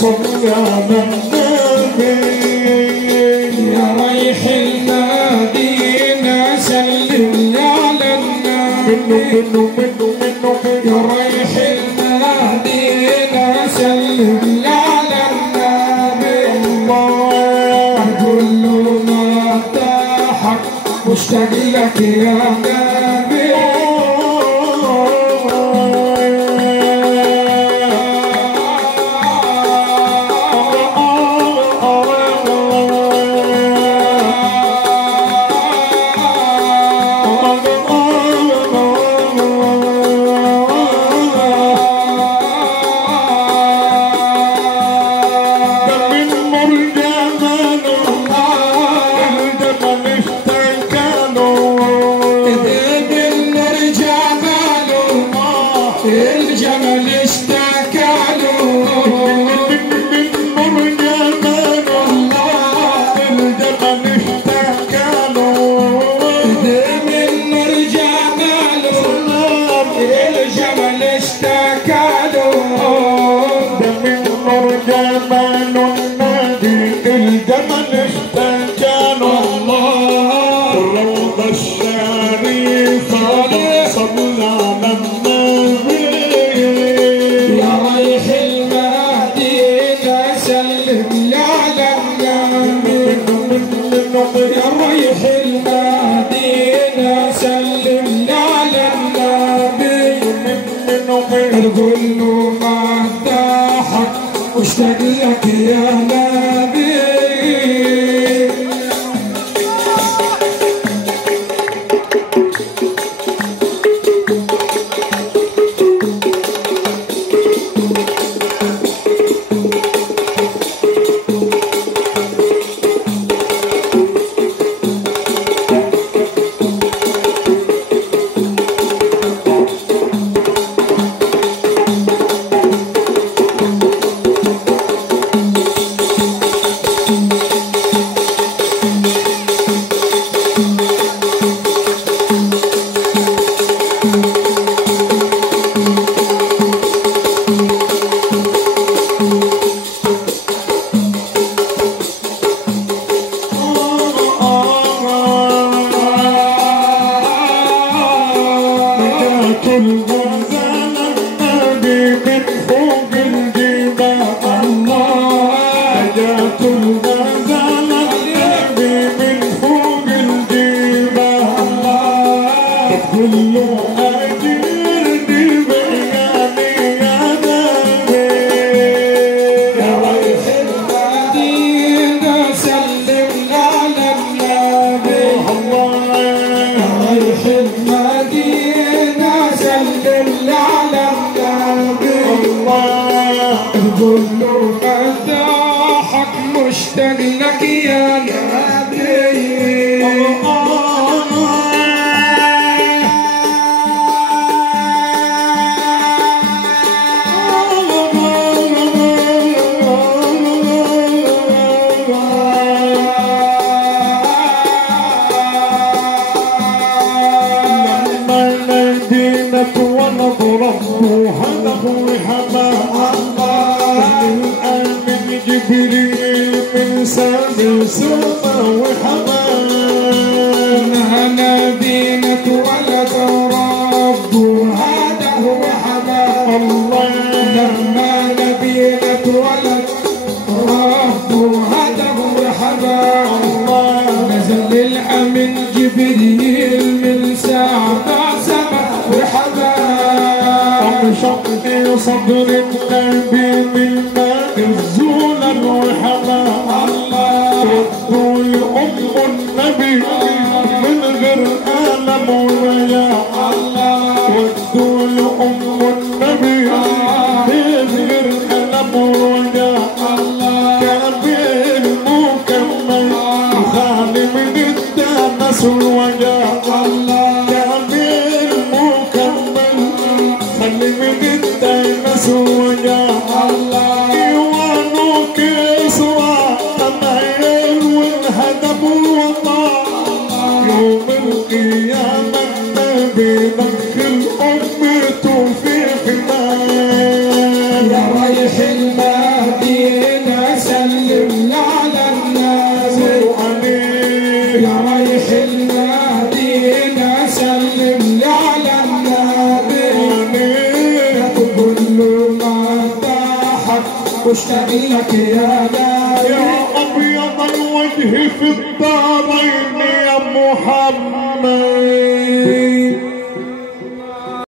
صل على النبي يا ريح المدينة سلم على النبي يا ريح المدينة سلم على النبي الله كل ما ارتاحك مشتاق لك يا نبي الجمل اشتكى له الجمل اشتكى له من نور جماله الجمل اشتكى له من نور جمال النبي الجمل اشتكى له الروضة الشريفة صلى على النبي يا ريح المدينة سلم على النبي يا ريح المدينة سلم على النبي قول له مداحك مشتاق لك يا نبي قول له مداحك مشتاق لك يا نبي من سامي سوطة وحمام نبينا ولد رب هذا هو حمام الله لما نبينا ولد رب هذا هو حمام الله نزل الأمن جبريل من ساعة سما وحمام شقي صدر النبي من ماء الزلل وحمام ودوا لأم النبي من غير ألم ووجع ودوا لأم النبي من غير ألم ووجع كامل مكمل خالي من الدنس والوجع كامل مكمل خالي من الدنس نبينك الأمة في حماية. يا رايح المدينة سلم على النبي. يا رايح المدينة سلم على النبي. تقول له مدحك مشتاق لك يا نبي. يا أبيض الوجه في الدارين